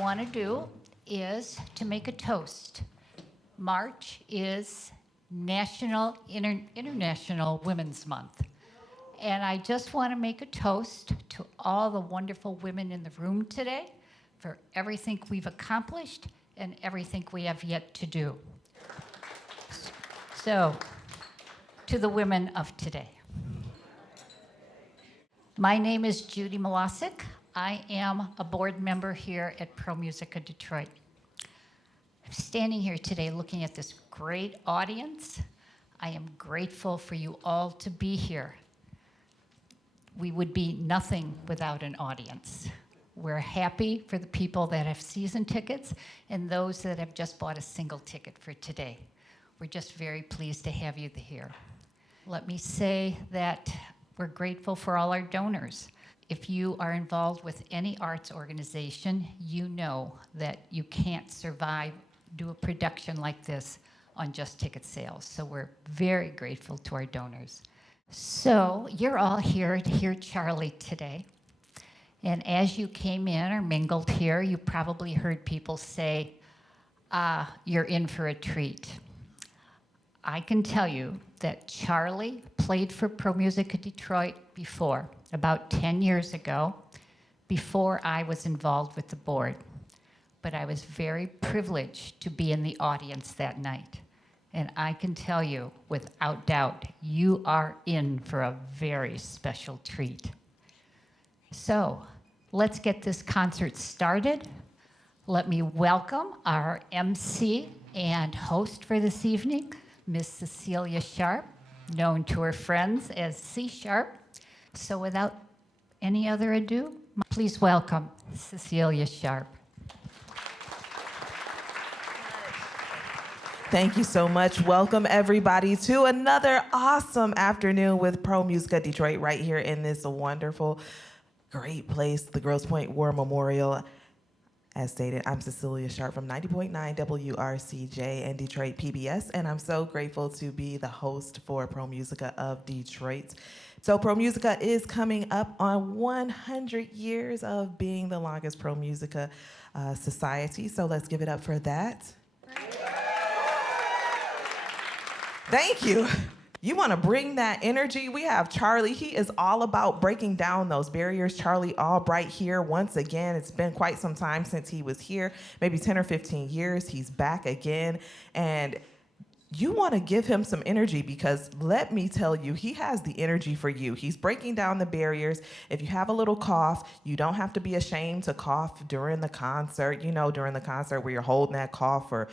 Want to do is to make a toast. March is International Women's Month. And I just want to make a toast to all the wonderful women in the room today for everything we've accomplished and everything we have yet to do. So, to the women of today. My name is Judy Milasek. I am a board member here at ProMusica Detroit. I'm standing here today looking at this great audience. I am grateful for you all to be here. We would be nothing without an audience. We're happy for the people that have season tickets and those that have just bought a single ticket for today. We're just very pleased to have you here. Let me say that we're grateful for all our donors. If you are involved with any arts organization, you know that you can't survive, do a production like this on just ticket sales. So we're very grateful to our donors. So you're all here to hear Charlie today. And as you came in or mingled here, you probably heard people say, you're in for a treat. I can tell you that Charlie played for ProMusica Detroit before, about 10 years ago, before I was involved with the board. But I was very privileged to be in the audience that night. And I can tell you, without doubt, you are in for a very special treat. So, let's get this concert started. Let me welcome our MC and host for this evening, Miss Cecelia Sharpe, known to her friends as C Sharpe. So without any other ado, please welcome Cecelia Sharpe. Thank you so much. Welcome everybody to another awesome afternoon with ProMusica Detroit right here in this wonderful, great place, the Grosse Pointe War Memorial. As stated, I'm Cecelia Sharpe from 90.9 WRCJ and Detroit PBS, and I'm so grateful to be the host for ProMusica of Detroit. So ProMusica is coming up on 100 years of being the longest ProMusica society, so let's give it up for that. Thank you. You want to bring that energy? We have Charlie. He is all about breaking down those barriers. Charlie Albright here once again. It's been quite some time since he was here, maybe 10 or 15 years. He's back again. And you want to give him some energy because let me tell you, he has the energy for you. He's breaking down the barriers. If you have a little cough, you don't have to be ashamed to cough during the concert. You know, during the concert where you're holding that cough for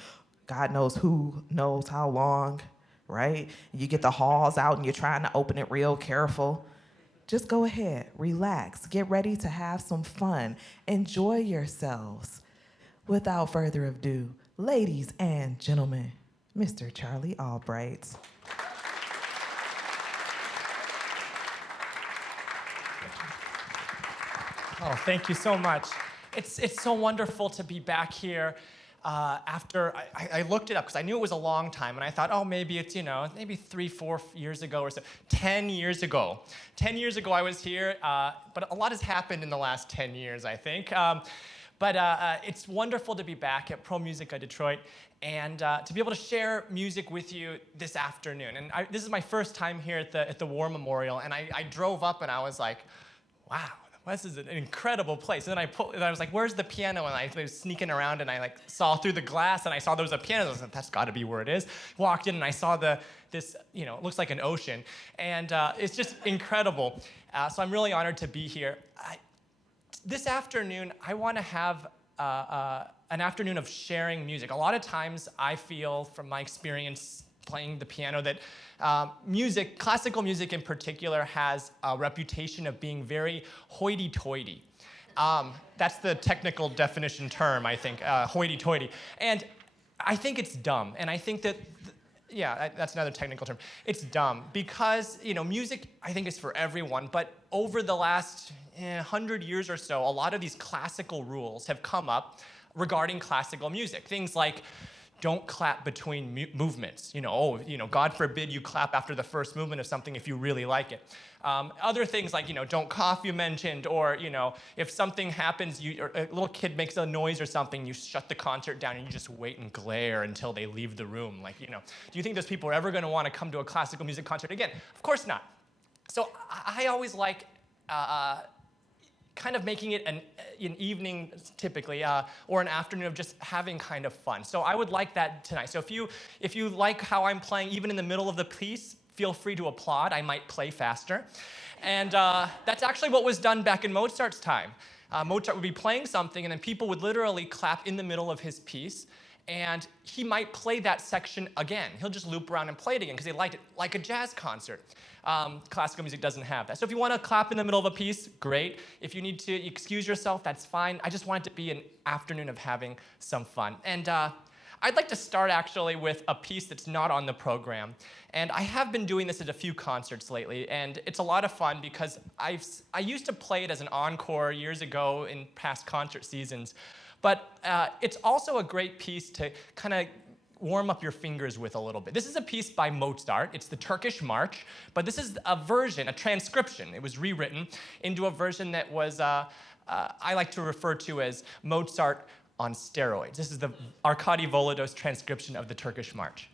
God knows who knows how long. Right? You get the halls out and you're trying to open it real careful. Just go ahead, relax, get ready to have some fun, enjoy yourselves. Without further ado, ladies and gentlemen, Mr. Charlie Albright. Oh, thank you so much. It's so wonderful to be back here. After I looked it up because I knew it was a long time, and I thought, oh, maybe it's, maybe 3-4 years ago or so. 10 years ago. 10 years ago I was here, but a lot has happened in the last 10 years, I think. But it's wonderful to be back at ProMusica Detroit and to be able to share music with you this afternoon. And this is my first time here at the War Memorial, and I drove up and I was like, wow. This is an incredible place. And then I was like, where's the piano? And I was sneaking around and I saw through the glass and I saw there was a piano. I was like, that's gotta be where it is. Walked in and I saw this, it looks like an ocean. And it's just incredible. So I'm really honored to be here. This afternoon, I wanna have an afternoon of sharing music. A lot of times I feel from my experience playing the piano, that classical music in particular, has a reputation of being very hoity-toity. That's the technical definition term, I think, hoity-toity. And I think it's dumb, and I think that, that's another technical term. It's dumb because, music, I think, is for everyone, but over the last 100 years or so, a lot of these classical rules have come up regarding classical music. Things like, don't clap between movements. God forbid you clap after the first movement of something if you really like it. Other things like, don't cough, you mentioned, or, if something happens, or a little kid makes a noise or something, you shut the concert down and you just wait and glare until they leave the room. Like, do you think those people are ever going to want to come to a classical music concert again? Of course not. So I always like kind of making it an evening, typically, or an afternoon of just having kind of fun. So I would like that tonight. So if you like how I'm playing, even in the middle of the piece, feel free to applaud. I might play faster. And that's actually what was done back in Mozart's time. Mozart would be playing something, and then people would literally clap in the middle of his piece, and he might play that section again. He'll just loop around and play it again because they liked it, like a jazz concert. Classical music doesn't have that. So if you want to clap in the middle of a piece, great. If you need to excuse yourself, that's fine. I just want it to be an afternoon of having some fun. And I'd like to start actually with a piece that's not on the program. And I have been doing this at a few concerts lately, and it's a lot of fun because I used to play it as an encore years ago in past concert seasons. But it's also a great piece to kind of warm up your fingers with a little bit. This is a piece by Mozart. It's the Turkish March, but this is a version, a transcription. It was rewritten into a version that was, I like to refer to as Mozart on steroids. This is the Arkady Volodos transcription of the Turkish March.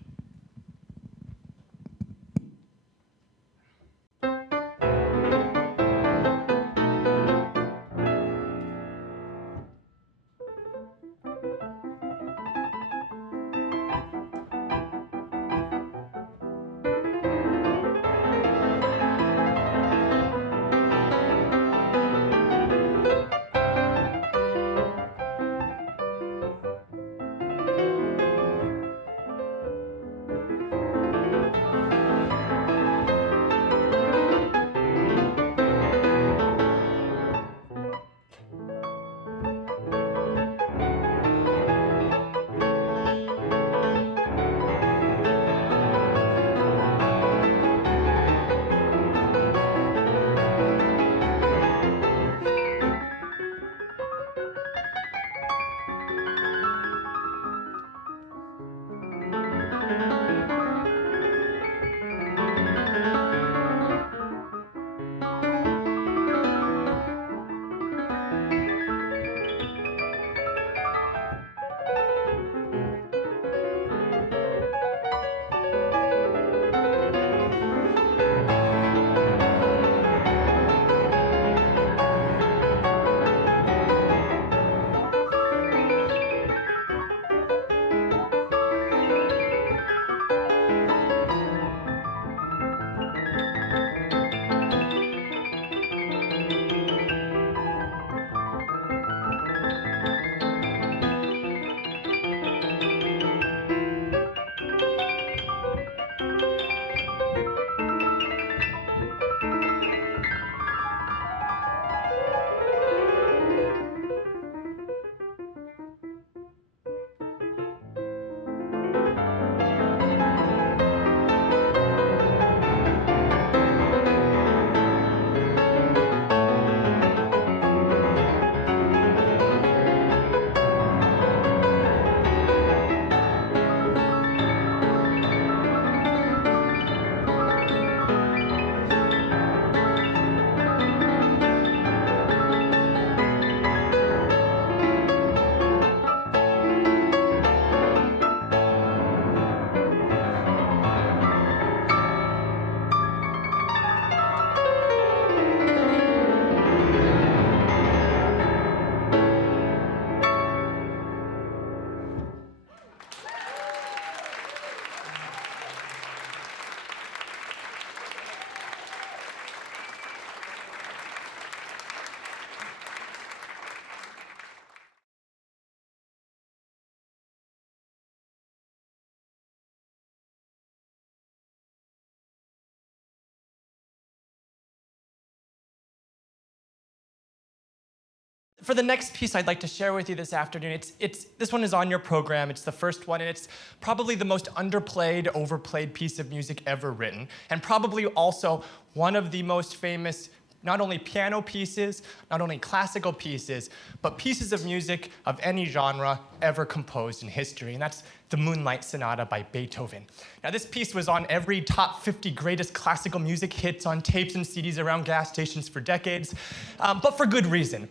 For the next piece I'd like to share with you this afternoon, this one is on your program. It's the first one, and it's probably the most underplayed, overplayed piece of music ever written, and probably also one of the most famous, not only piano pieces, not only classical pieces, but pieces of music of any genre ever composed in history, and that's the Moonlight Sonata by Beethoven. Now, this piece was on every top 50 greatest classical music hits on tapes and CDs around gas stations for decades, but for good reason.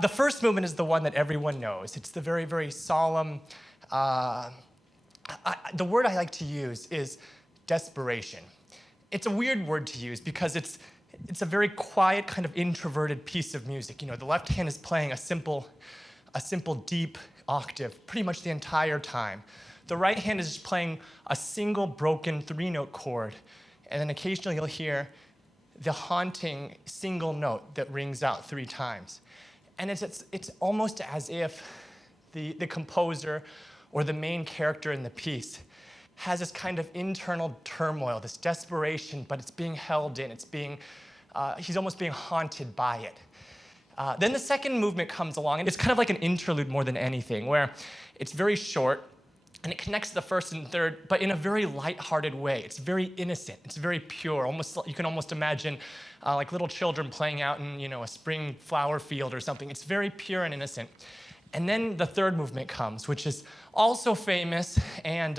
The first movement is the one that everyone knows. It's the very, very solemn, the word I like to use is desperation. It's a weird word to use because it's a very quiet, kind of introverted piece of music. You know, the left hand is playing a simple deep octave pretty much the entire time. The right hand is just playing a single broken 3-note chord, and then occasionally you'll hear the haunting single note that rings out 3 times. And it's almost as if the composer or the main character in the piece has this kind of internal turmoil, this desperation, but it's being held in. He's almost being haunted by it. Then the second movement comes along, and it's kind of like an interlude more than anything, where it's very short, and it connects the first and third, but in a very light-hearted way. It's very innocent. It's very pure. You can almost imagine like little children playing out in, a spring flower field or something. It's very pure and innocent. And then the third movement comes, which is also famous, and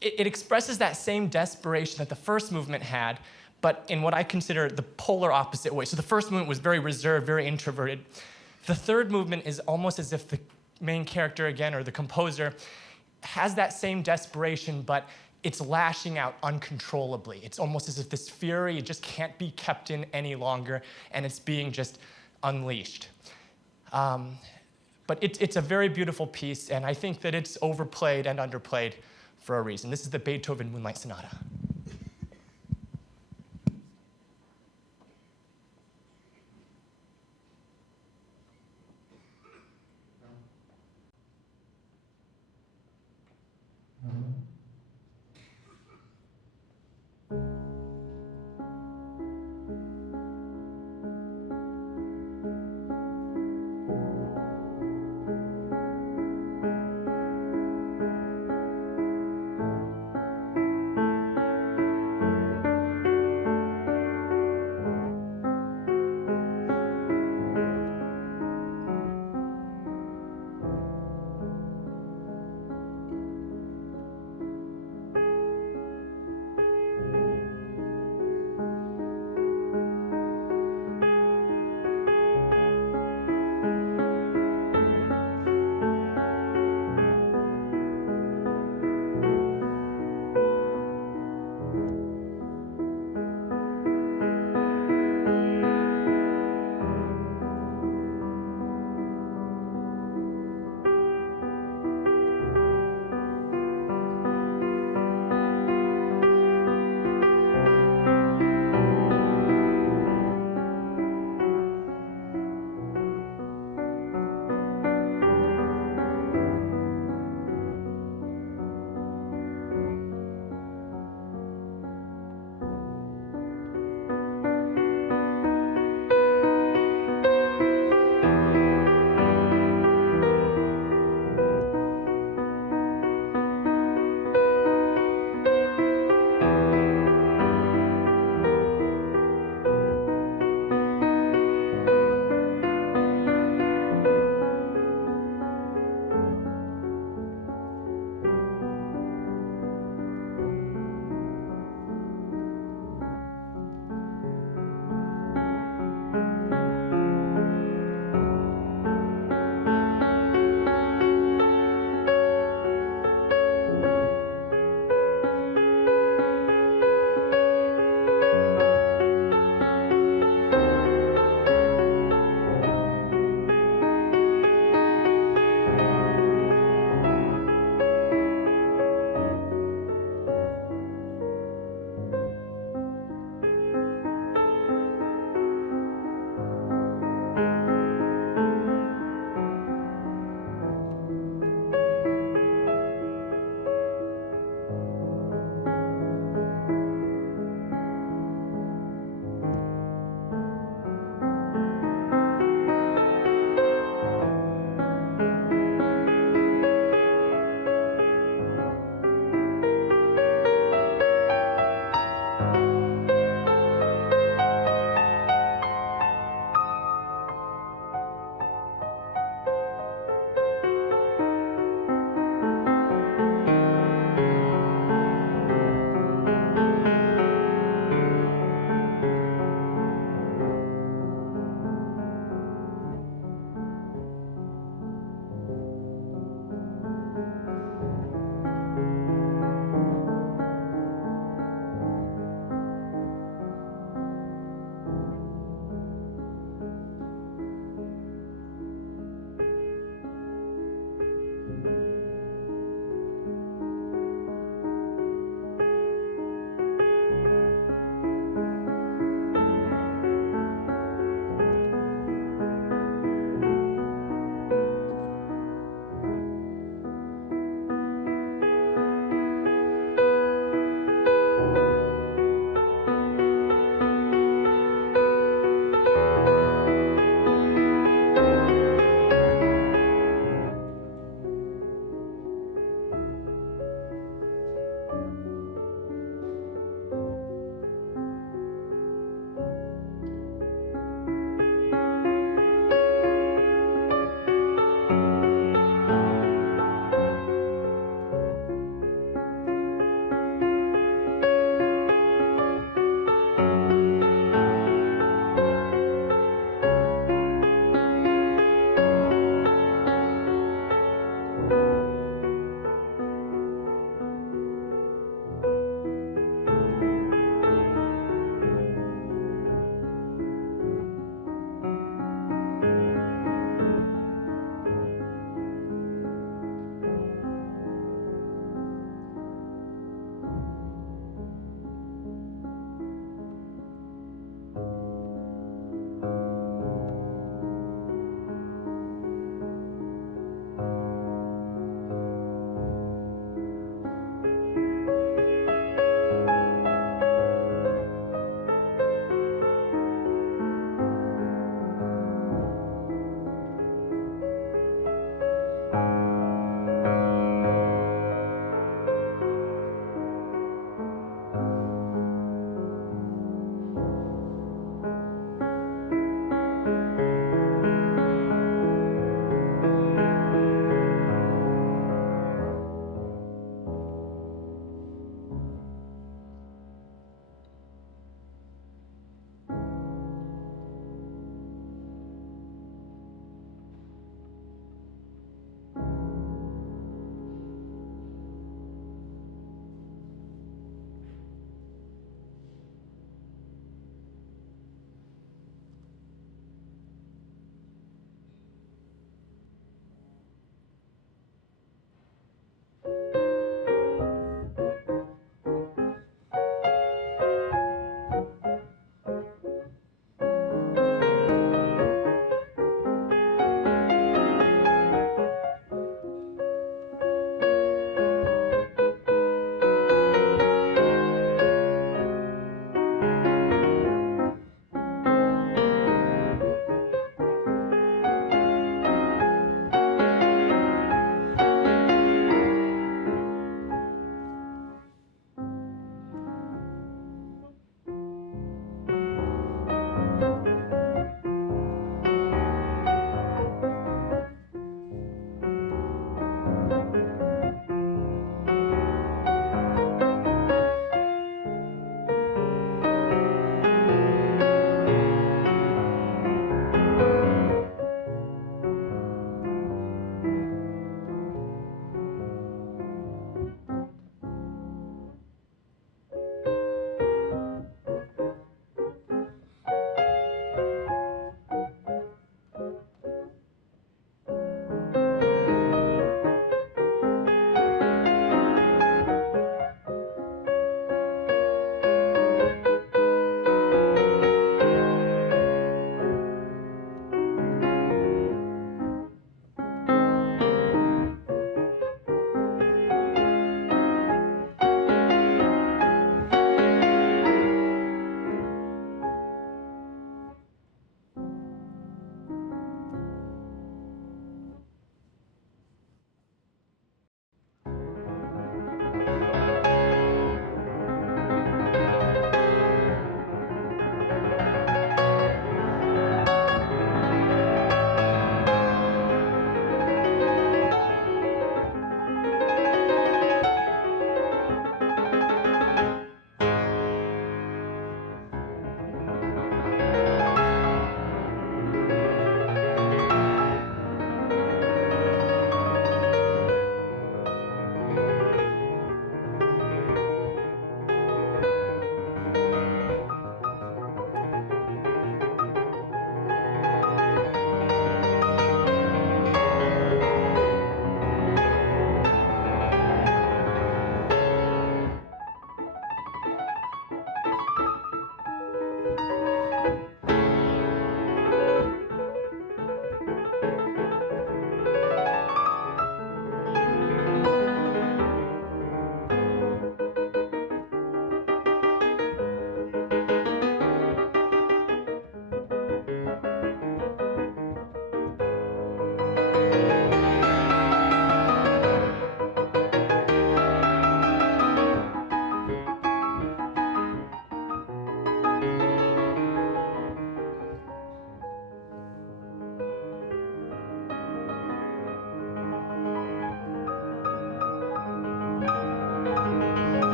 it expresses that same desperation that the first movement had, but in what I consider the polar opposite way. So the first movement was very reserved, very introverted. The third movement is almost as if the main character again, or the composer, has that same desperation, but it's lashing out uncontrollably. It's almost as if this fury just can't be kept in any longer, and it's being just unleashed. But it's a very beautiful piece, and I think that it's overplayed and underplayed for a reason. This is the Beethoven Moonlight Sonata.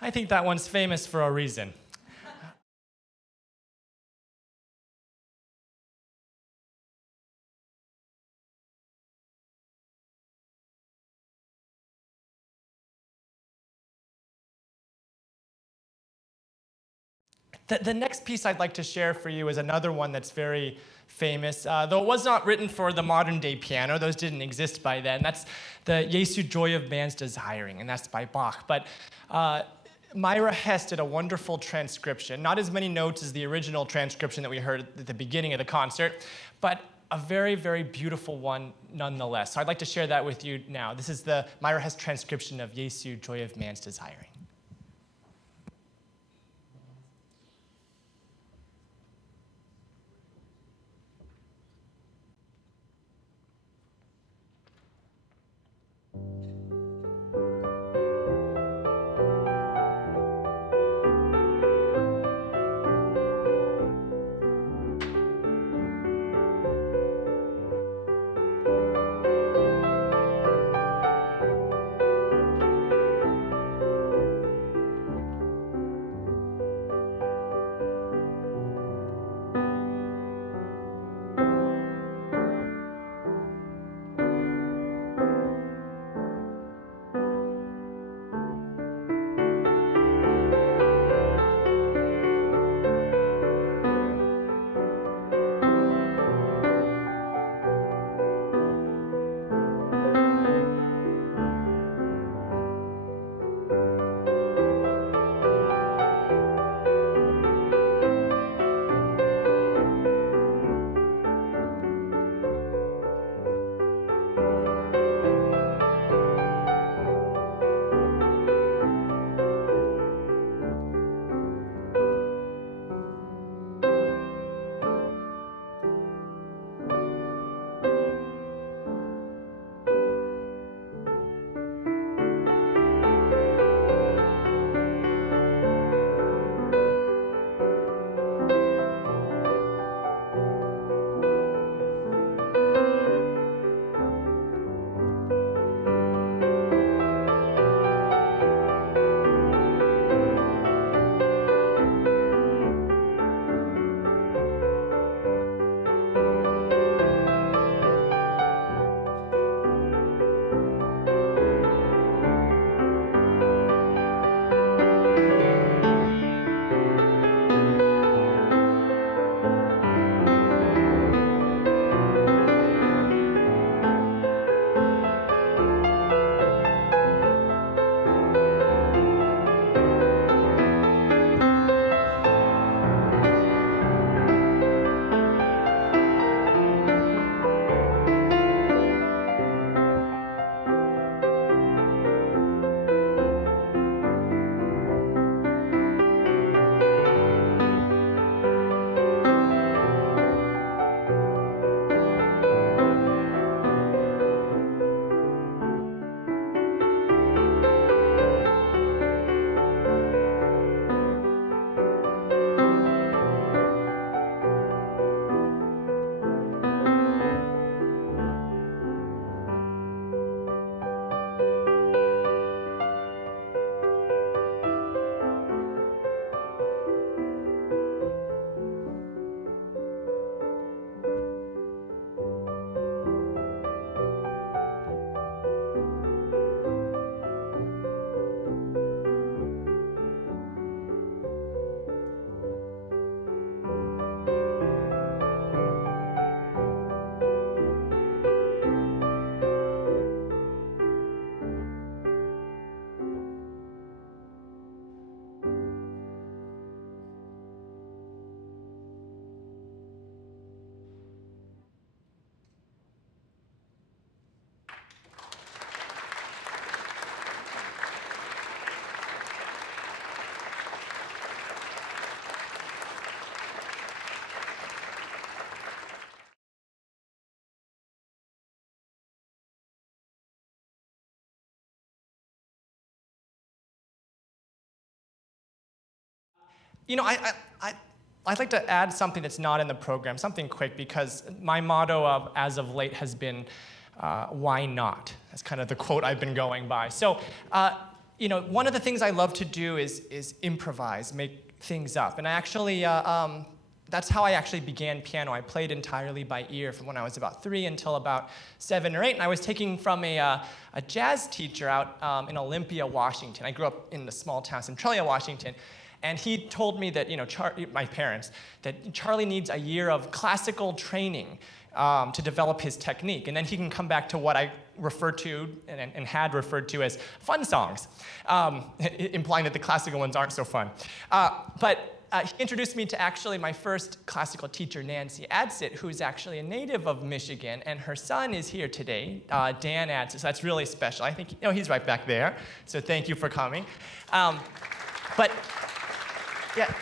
I think that one's famous for a reason. The next piece I'd like to share for you is another one that's very famous, though it was not written for the modern day piano. Those didn't exist by then. That's the Jesu Joy of Man's Desiring, and that's by Bach. But Myra Hess did a wonderful transcription, not as many notes as the original transcription that we heard at the beginning of the concert, but a very, very beautiful one nonetheless. So I'd like to share that with you now. This is the Myra Hess transcription of Jesu Joy of Man's Desiring. You know, I'd like to add something that's not in the program, something quick, because my motto of as of late has been, why not? That's kind of the quote I've been going by. So one of the things I love to do is improvise, make things up. And I actually, that's how I actually began piano. I played entirely by ear from when I was about 3 until about 7 or 8. And I was taking from a jazz teacher out in Olympia, Washington. I grew up in the small town, Cecelia, Washington. And he told me that, my parents, that Charlie needs a year of classical training to develop his technique. And then he can come back to what I refer to and had referred to as fun songs, implying that the classical ones aren't so fun. But he introduced me to actually my first classical teacher, Nancy Adsit, who's actually a native of Michigan, and her son is here today, Dan Adsit, so that's really special. I think, he's right back there, so thank you for coming. But yeah,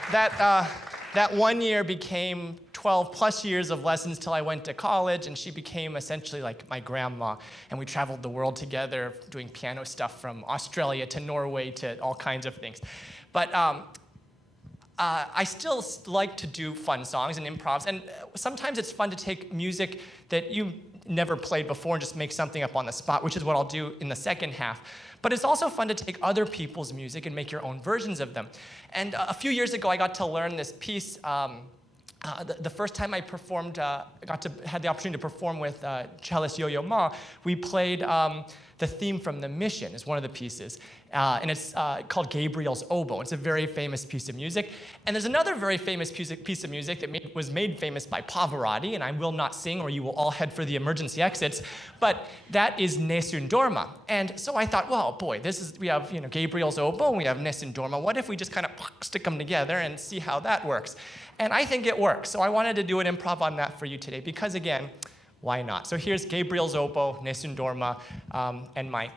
that 1 year became 12 plus years of lessons till I went to college, and she became essentially like my grandma. And we traveled the world together doing piano stuff from Australia to Norway to all kinds of things. But I still like to do fun songs and improvs, and sometimes it's fun to take music that you never played before and just make something up on the spot, which is what I'll do in the second half. But it's also fun to take other people's music and make your own versions of them. And a few years ago, I got to learn this piece. The first time I performed, had the opportunity to perform with cellist Yo-Yo Ma, we played the theme from The Mission is one of the pieces. And it's called Gabriel's Oboe. It's a very famous piece of music. And there's another very famous piece of music that was made famous by Pavarotti, and I will not sing or you will all head for the emergency exits, but that is Nessun Dorma. And so I thought, well, boy, we have Gabriel's Oboe and we have Nessun Dorma. What if we just kind of stick them together and see how that works? And I think it works. So I wanted to do an improv on that for you today because, again, why not? So here's Gabriel's Oboe, Nessun Dorma, and my...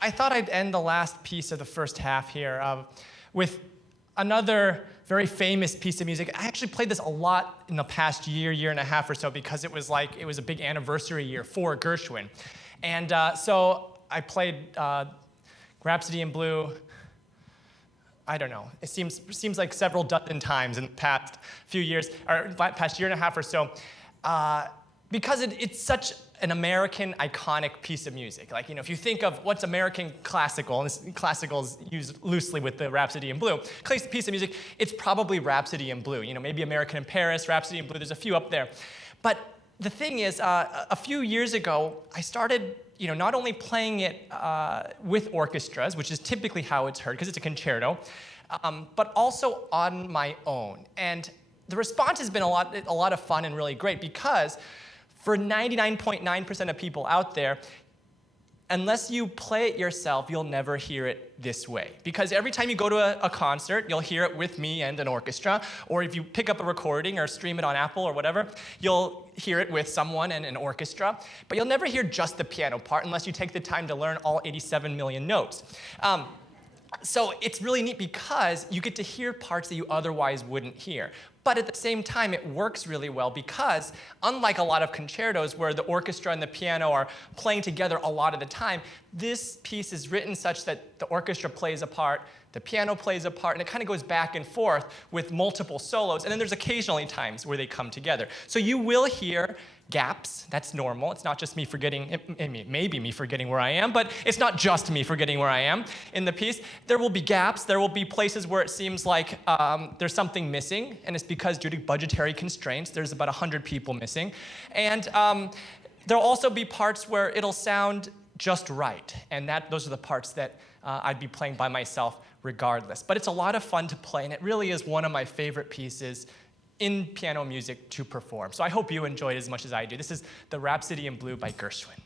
I thought I'd end the last piece of the first half here with another very famous piece of music. I actually played this a lot in the past year and a half or so because it was a big anniversary year for Gershwin. And so I played Rhapsody in Blue, I don't know, it seems like several dozen times in the past few years, or past year and a half or so, because it's such an American iconic piece of music. Like, if you think of what's American classical, and this classical is used loosely with the Rhapsody in Blue, piece of music, it's probably Rhapsody in Blue. Maybe American in Paris, Rhapsody in Blue, there's a few up there. But the thing is, a few years ago, I started not only playing it with orchestras, which is typically how it's heard, because it's a concerto, but also on my own. And the response has been a lot of fun and really great, because for 99.9% of people out there, unless you play it yourself, you'll never hear it this way. Because every time you go to a concert, you'll hear it with me and an orchestra, or if you pick up a recording or stream it on Apple or whatever, you'll hear it with someone and an orchestra, but you'll never hear just the piano part unless you take the time to learn all 87 million notes. So it's really neat because you get to hear parts that you otherwise wouldn't hear. But at the same time, it works really well because unlike a lot of concertos where the orchestra and the piano are playing together a lot of the time, this piece is written such that the orchestra plays a part, the piano plays a part, and it kind of goes back and forth with multiple solos, and then there's occasionally times where they come together. So you will hear gaps. That's normal. It's not just me forgetting, maybe me forgetting where I am, but it's not just me forgetting where I am in the piece. There will be gaps. There will be places where it seems like there's something missing, and it's because due to budgetary constraints, there's about 100 people missing. And there'll also be parts where it'll sound just right, and those are the parts that I'd be playing by myself regardless. But it's a lot of fun to play, and it really is one of my favorite pieces in piano music to perform. So I hope you enjoyed it as much as I do. This is the Rhapsody in Blue by Gershwin.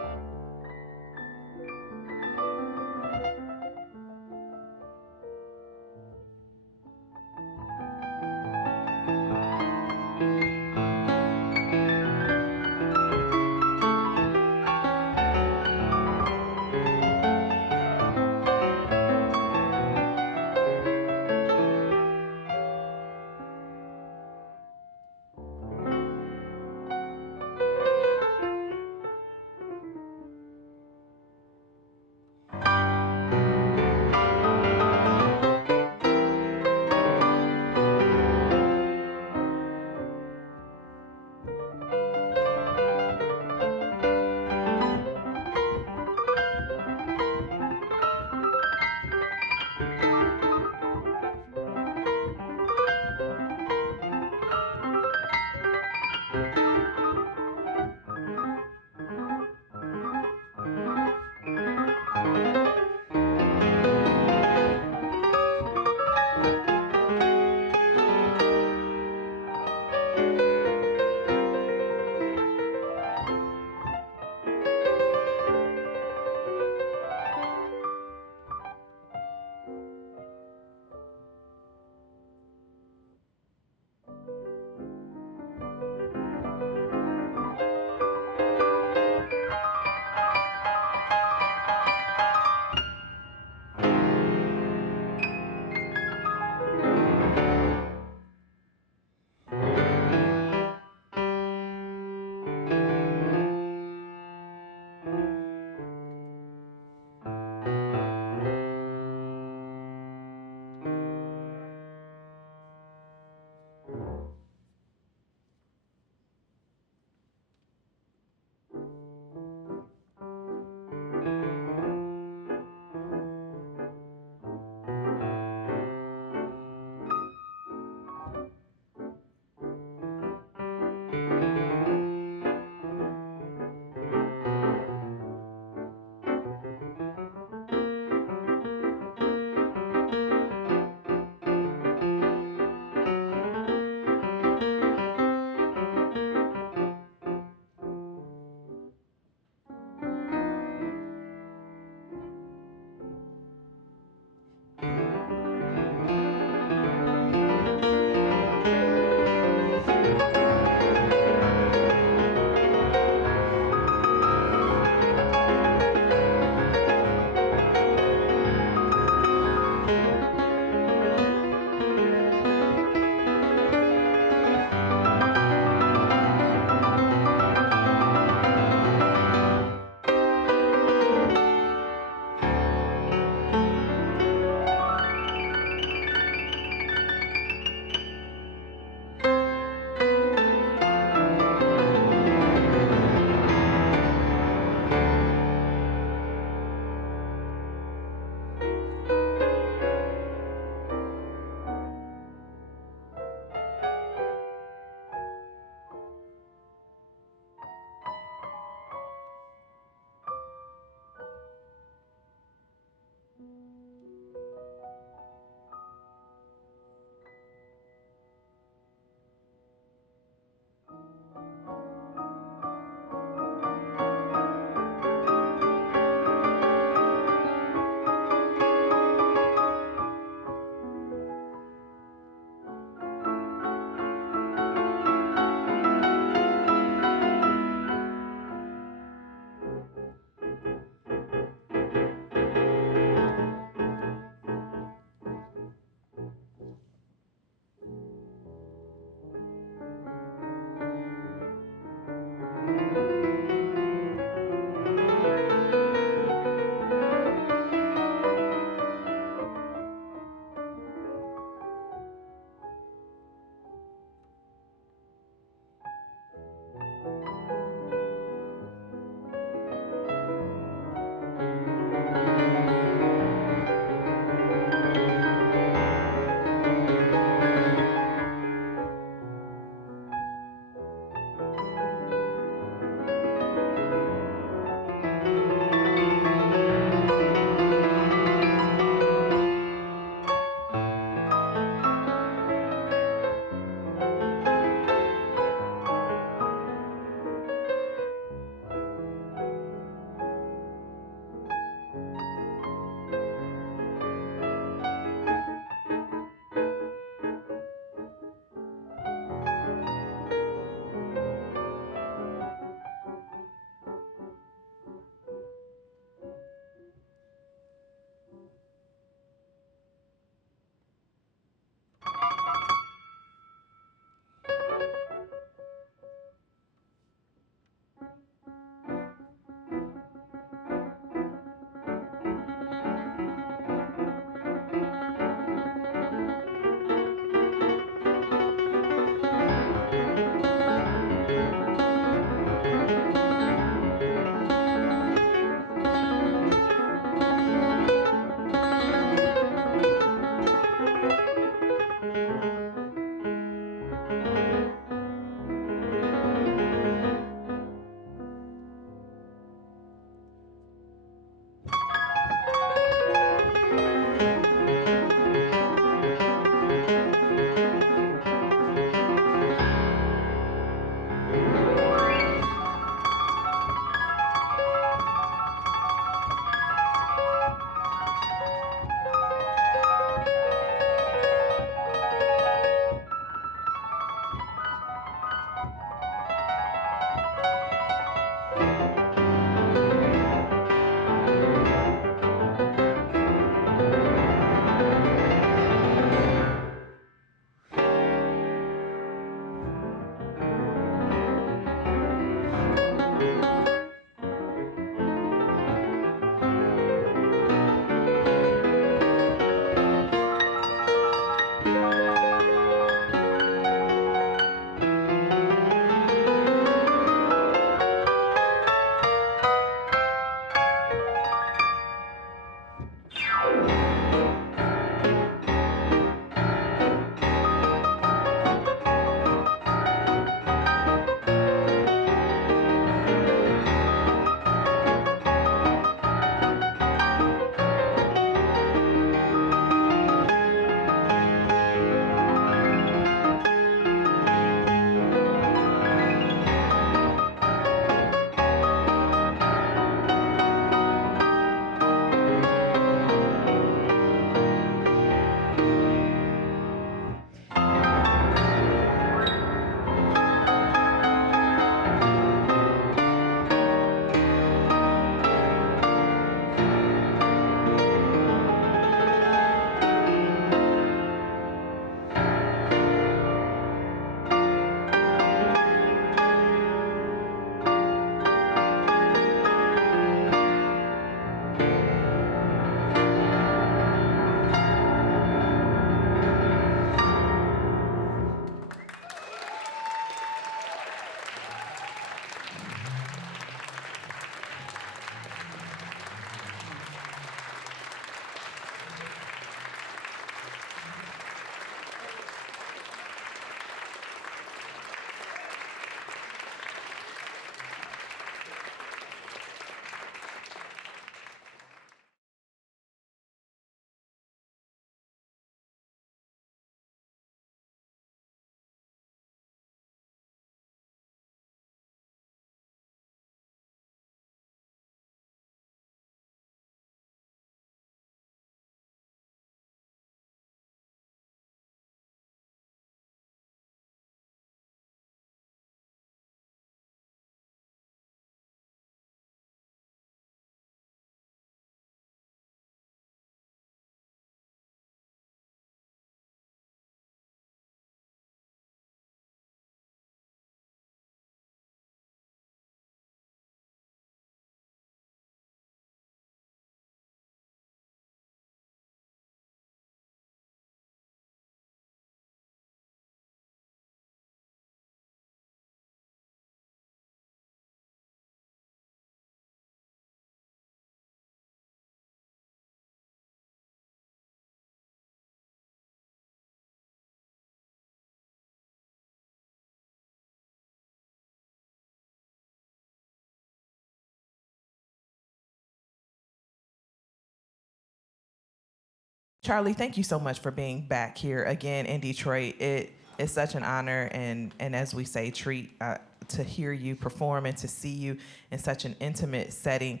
Charlie, thank you so much for being back here again in Detroit. It is such an honor and as we say, treat to hear you perform and to see you in such an intimate setting.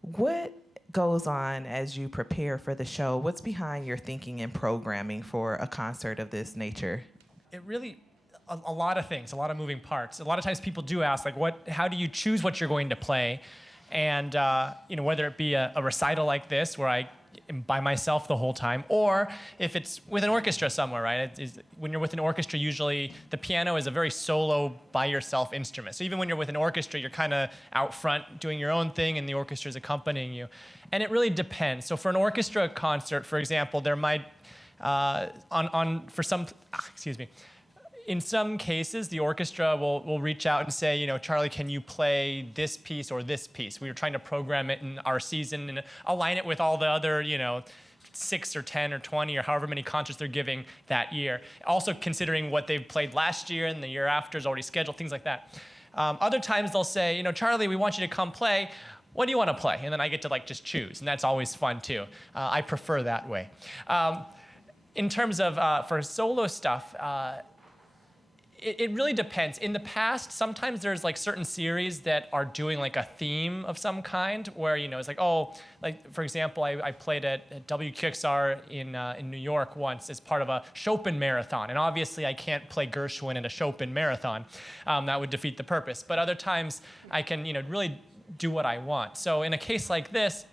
What goes on as you prepare for the show? What's behind your thinking and programming for a concert of this nature? It really, a lot of things, a lot of moving parts. A lot of times people do ask, like, how do you choose what you're going to play? And whether it be a recital like this, where I am by myself the whole time, or if it's with an orchestra somewhere, right? When you're with an orchestra, usually the piano is a very solo, by yourself instrument. So even when you're with an orchestra, you're kind of out front doing your own thing, and the orchestra is accompanying you. And it really depends. So for an orchestra concert, for example, there might in some cases, the orchestra will reach out and say, Charlie, can you play this piece or this piece? We were trying to program it in our season and align it with all the other, 6 or 10 or 20 or however many concerts they're giving that year. Also considering what they've played last year and the year after is already scheduled, things like that. Other times they'll say, Charlie, we want you to come play. What do you want to play? And then I get to just choose, and that's always fun too. I prefer that way. In terms of for solo stuff, it really depends. In the past, sometimes there's certain series that are doing a theme of some kind, where it's for example, I played at WQXR in New York once as part of a Chopin marathon, and obviously I can't play Gershwin in a Chopin marathon. That would defeat the purpose. But other times I can really do what I want. So in a case like this,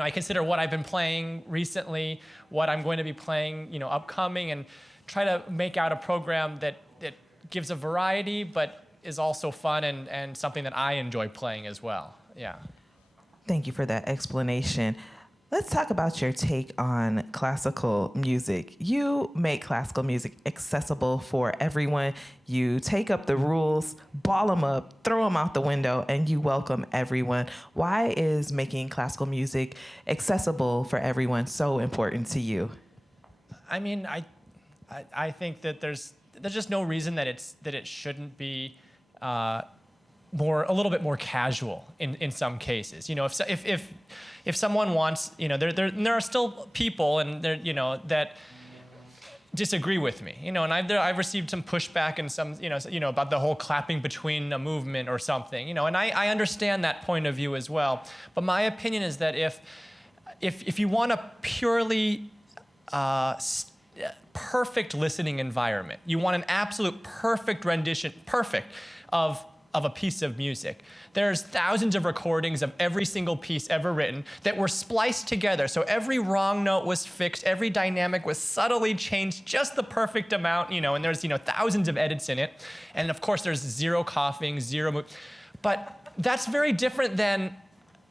I consider what I've been playing recently, what I'm going to be playing, upcoming, and try to make out a program that gives a variety, but is also fun and something that I enjoy playing as well. Yeah. Thank you for that explanation. Let's talk about your take on classical music. You make classical music accessible for everyone. You take up the rules, ball them up, throw them out the window, and you welcome everyone. Why is making classical music accessible for everyone so important to you? I mean, I think that there's just no reason that it shouldn't be a little bit more casual in some cases. If someone wants, there are still people and that disagree with me, and I've received some pushback and some about the whole clapping between a movement or something, and I understand that point of view as well. But my opinion is that if you want a purely perfect listening environment, you want an absolute perfect rendition, of a piece of music. There's thousands of recordings of every single piece ever written that were spliced together. So every wrong note was fixed, every dynamic was subtly changed just the perfect amount, and there's, thousands of edits in it. And of course there's zero coughing, but that's very different than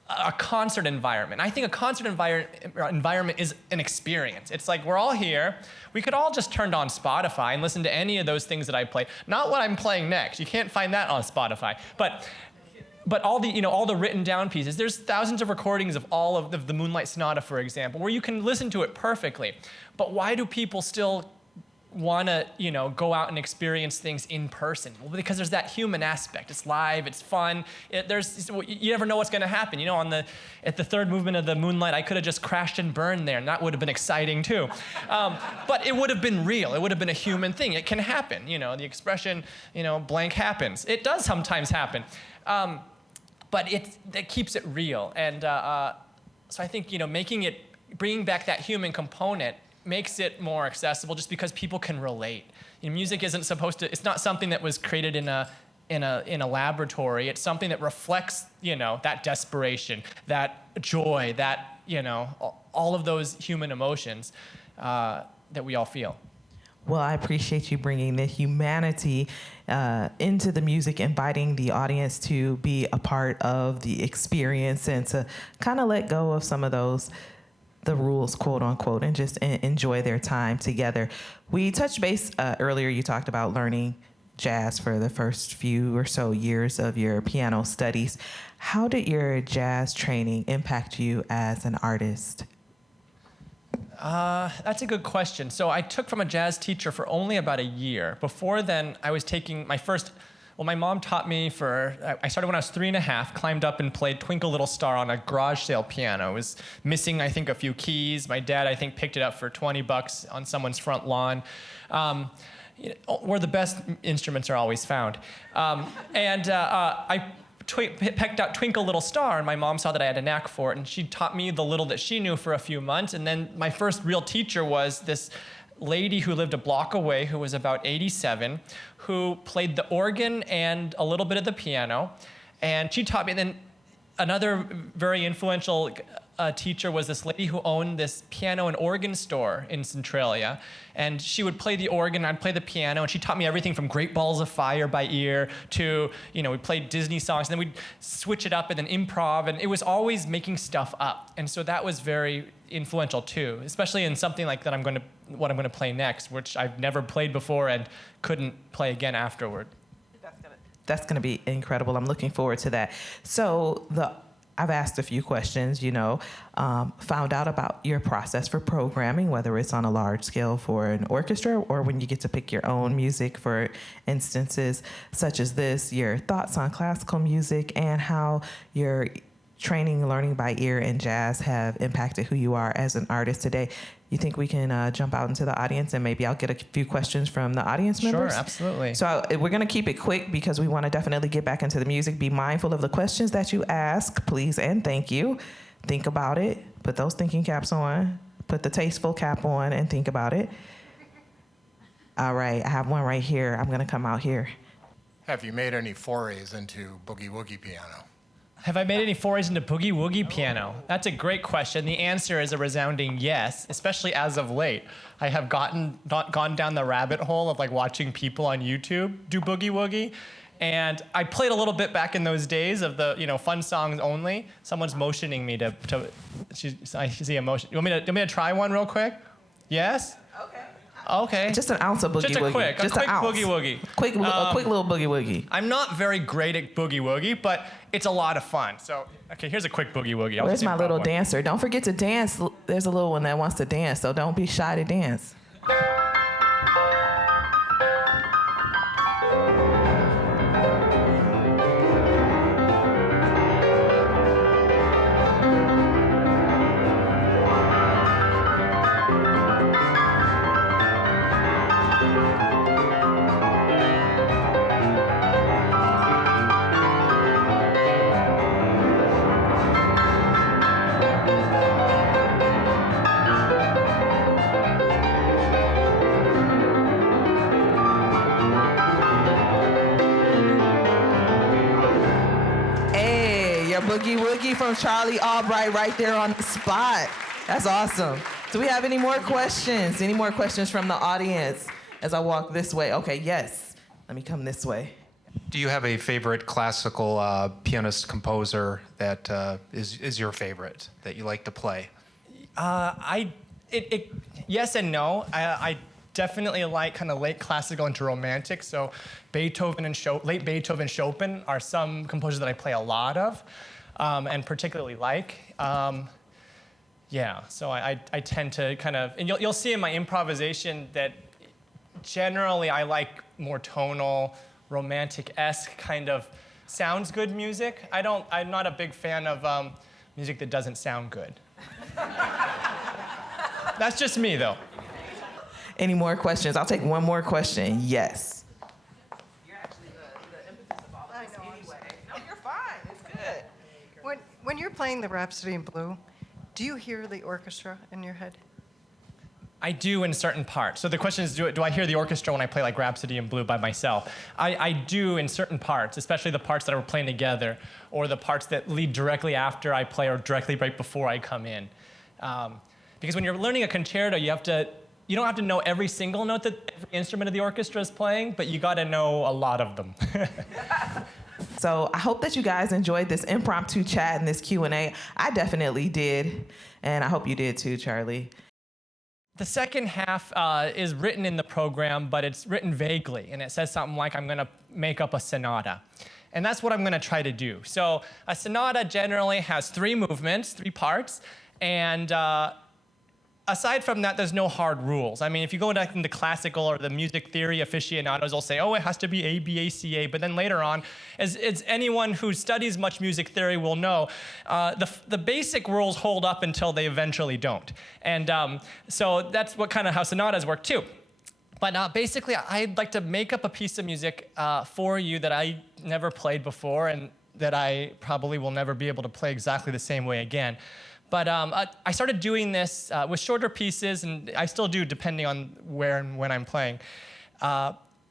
a concert environment. I think a concert environment is an experience. It's like we're all here. We could all just turn on Spotify and listen to any of those things that I play. Not what I'm playing next. You can't find that on Spotify. But all the all the written down pieces. There's thousands of recordings of all of the Moonlight Sonata, for example, where you can listen to it perfectly. But why do people still want to go out and experience things in person? Well, because there's that human aspect. It's live, it's fun. You never know what's going to happen. At the third movement of the Moonlight, I could have just crashed and burned there, and that would have been exciting too. But it would have been real. It would have been a human thing. It can happen. The expression blank happens. It does sometimes happen, but that keeps it real. And so I think bringing back that human component makes it more accessible, just because people can relate. Music it's not something that was created in a laboratory. It's something that reflects, that desperation, that joy, that, all of those human emotions that we all feel. Well, I appreciate you bringing the humanity into the music, inviting the audience to be a part of the experience and to kind of let go of some of the rules, quote unquote, and just enjoy their time together. We touched base earlier. You talked about learning jazz for the first few or so years of your piano studies. How did your jazz training impact you as an artist? That's a good question. So I took from a jazz teacher for only about a year. Before then, I was taking my first Well, my mom taught me I started when I was 3.5, climbed up and played Twinkle Little Star on a garage sale piano. It was missing, I think, a few keys. My dad, I think, picked it up for 20 bucks on someone's front lawn. Where the best instruments are always found. I picked out Twinkle Little Star, and my mom saw that I had a knack for it, and she taught me the little that she knew for a few months. And then my first real teacher was this lady who lived a block away, who was about 87, who played the organ and a little bit of the piano. And she taught me. And then another very influential teacher was this lady who owned this piano and organ store in Centralia. And she would play the organ, I'd play the piano, and she taught me everything from Great Balls of Fire by ear to, we played Disney songs, and then we'd switch it up and then improv, and it was always making stuff up. And so that was very influential too, especially in something like that what I'm gonna play next, which I've never played before and couldn't play again afterward. That's gonna be incredible. I'm looking forward to that. So I've asked a few questions, found out about your process for programming, whether it's on a large scale for an orchestra or when you get to pick your own music for instances such as this, your thoughts on classical music and how your training, learning by ear and jazz have impacted who you are as an artist today. You think we can jump out into the audience and maybe I'll get a few questions from the audience members? Sure, absolutely. So we're going to keep it quick because we want to definitely get back into the music. Be mindful of the questions that you ask, please and thank you. Think about it. Put those thinking caps on. Put the tasteful cap on and think about it. All right, I have one right here. I'm going to come out here. Have you made any forays into boogie-woogie piano? Have I made any forays into boogie-woogie piano? That's a great question. The answer is a resounding yes, especially as of late. I have gone down the rabbit hole of watching people on YouTube do boogie-woogie. And I played a little bit back in those days of the fun songs only. Someone's motioning me to I see a motion. You want me to try one real quick? Yes? Okay. Just an ounce of boogie woogie. Just a quick boogie woogie. A quick little boogie woogie. I'm not very great at boogie woogie, but it's a lot of fun. So, okay, here's a quick boogie woogie. Where's my little dancer? Don't forget to dance. There's a little one that wants to dance, so don't be shy to dance. Boogie Woogie from Charlie Albright right there on the spot. That's awesome. Do we have any more questions? Any more questions from the audience as I walk this way? Okay, yes. Let me come this way. Do you have a favorite classical pianist composer that is your favorite that you like to play? Yes and no. I definitely like kind of late classical into romantic. So Beethoven and late Beethoven, Chopin are some composers that I play a lot of and particularly like. So I tend to kind of, and you'll see in my improvisation that generally I like more tonal, romantic-esque kind of sounds good music. I'm not a big fan of music that doesn't sound good. That's just me, though. Any more questions? I'll take one more question. Yes. You're actually the impetus of all of this anyway. No, you're fine. It's good. When you're playing the Rhapsody in Blue, do you hear the orchestra in your head? I do in certain parts. So the question is, do I hear the orchestra when I play like Rhapsody in Blue by myself? I do in certain parts, especially the parts that we're playing together, or the parts that lead directly after I play or directly right before I come in. Because when you're learning a concerto, you don't have to know every single note that every instrument of the orchestra is playing, but you got to know a lot of them. So I hope that you guys enjoyed this impromptu chat and this Q&A. I definitely did, and I hope you did too, Charlie. The second half is written in the program, but it's written vaguely, and it says something like, I'm going to make up a sonata. And that's what I'm going to try to do. So a sonata generally has 3 movements, 3 parts, and aside from that, there's no hard rules. I mean, if you go into classical or the music theory aficionados will say, oh, it has to be A, B, A, C, A. But then later on, as anyone who studies much music theory will know, the basic rules hold up until they eventually don't. And so that's what kind of how sonatas work too. But basically, I'd like to make up a piece of music for you that I never played before and that I probably will never be able to play exactly the same way again. But I started doing this with shorter pieces, and I still do depending on where and when I'm playing,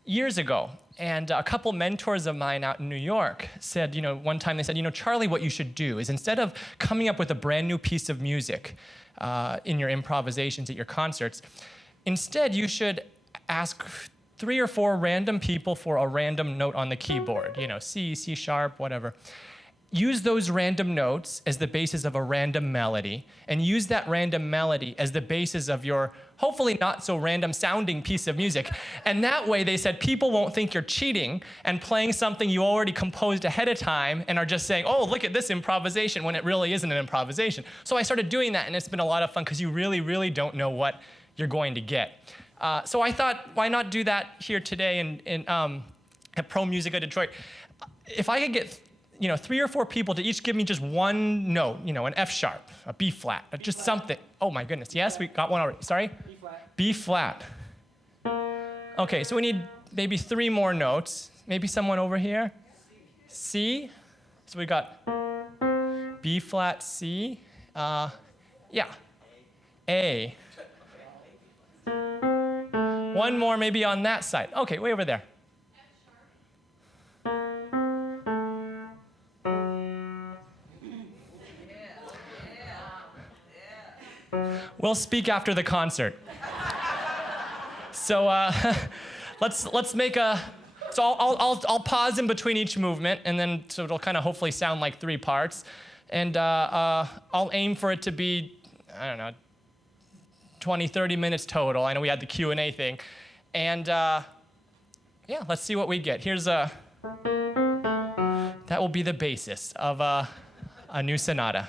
years ago. And a couple mentors of mine out in New York said, one time they said, Charlie, what you should do is instead of coming up with a brand new piece of music in your improvisations at your concerts, instead you should ask 3 or 4 random people for a random note on the keyboard, C, C sharp, whatever. Use those random notes as the basis of a random melody, and use that random melody as the basis of your hopefully not so random sounding piece of music. And that way, they said, people won't think you're cheating and playing something you already composed ahead of time and are just saying, oh, look at this improvisation, when it really isn't an improvisation. So I started doing that, and it's been a lot of fun because you really, really don't know what you're going to get. So I thought, why not do that here today at ProMusica of Detroit? If I could get 3 or 4 people to each give me just one note, an F sharp, a B flat, just something. Oh my goodness, yes, we got one already. Sorry? B flat. Okay, so we need maybe 3 more notes. Maybe someone over here. C. So we got B flat, C. Yeah. A. One more maybe on that side. Okay, way over there. We'll speak after the concert. So let's make a. So I'll pause in between each movement, and then so it'll kind of hopefully sound like 3 parts, and I'll aim for it to be, I don't know, 20, 30 minutes total. I know we had the Q&A thing, and yeah, let's see what we get. Here's that will be the basis of a new sonata.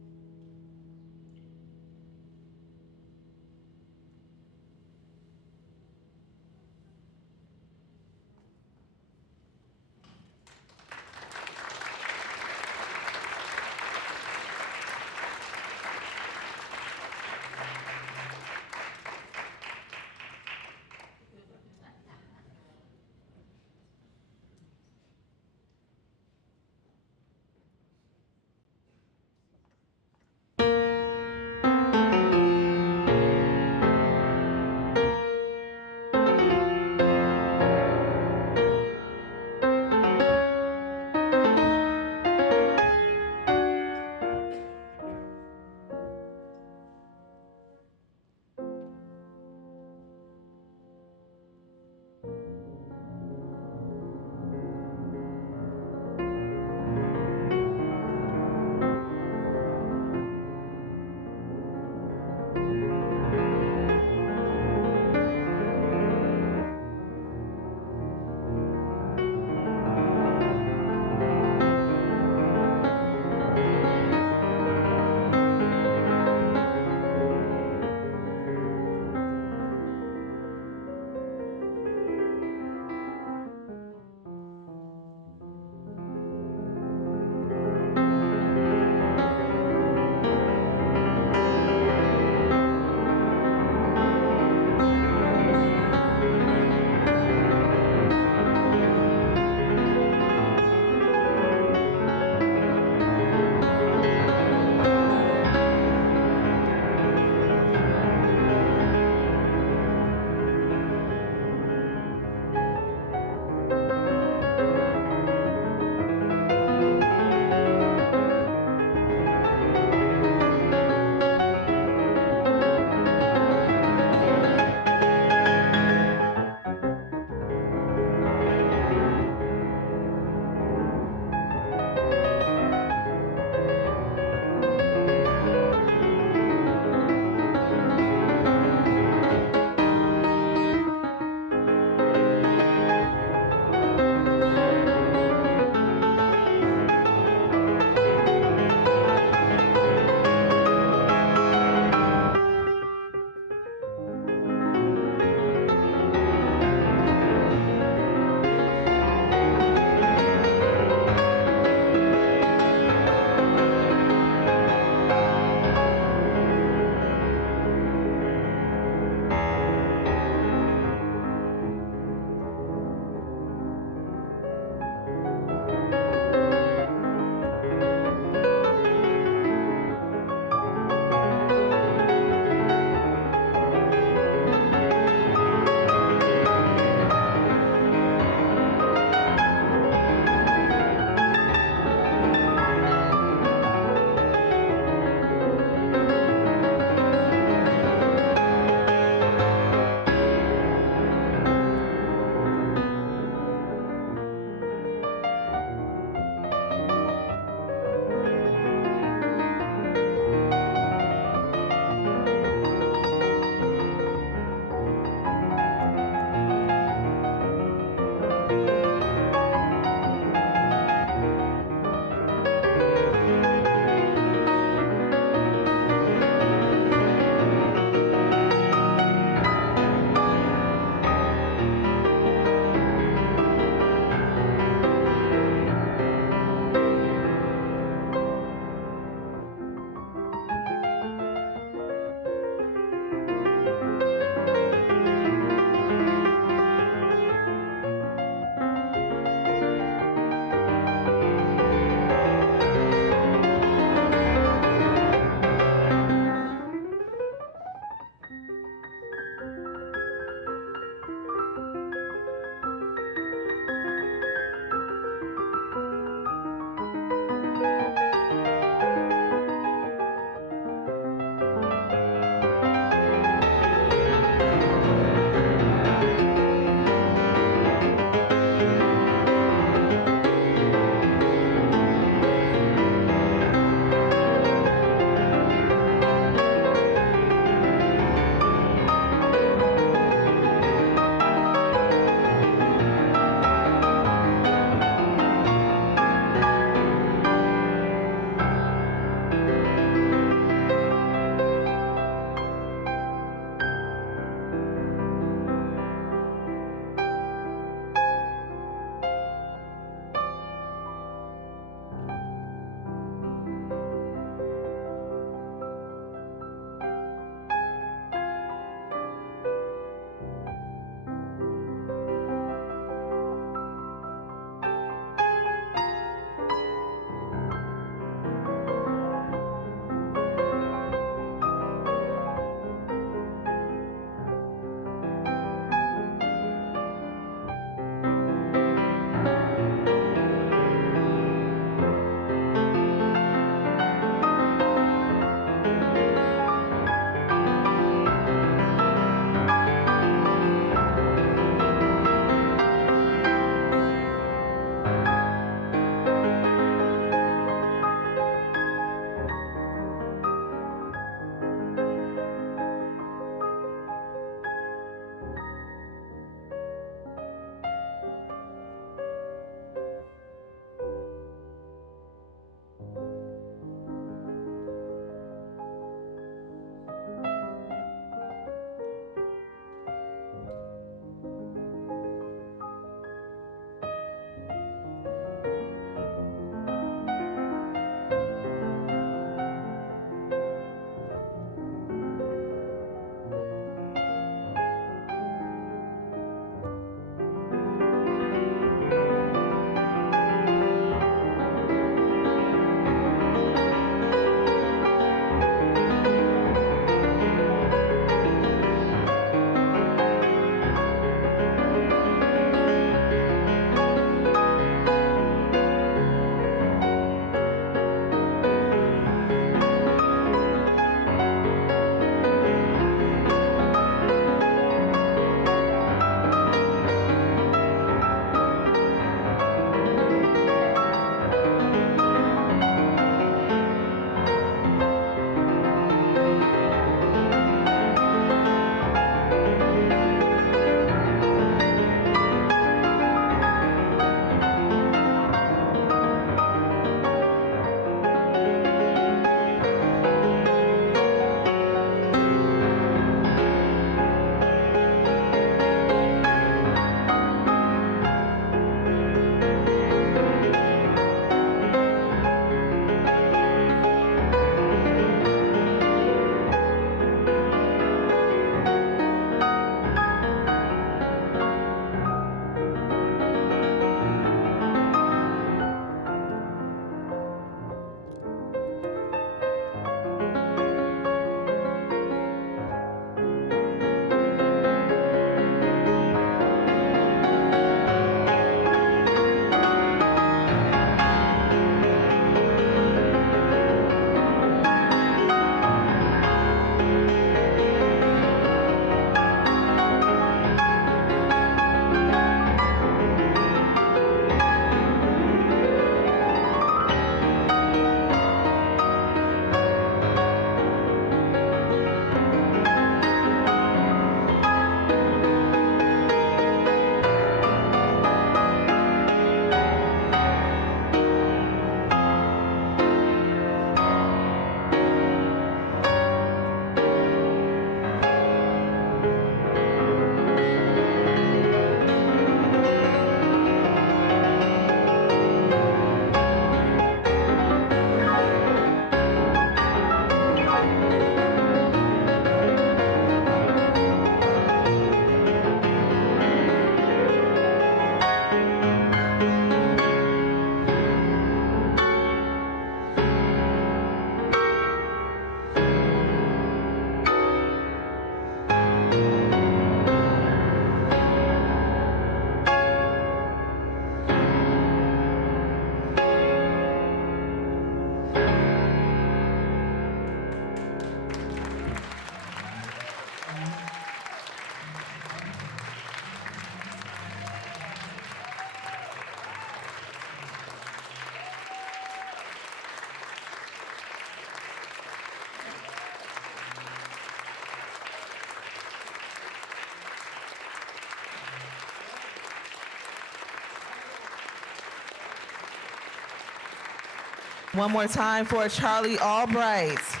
One more time for Charlie Albright.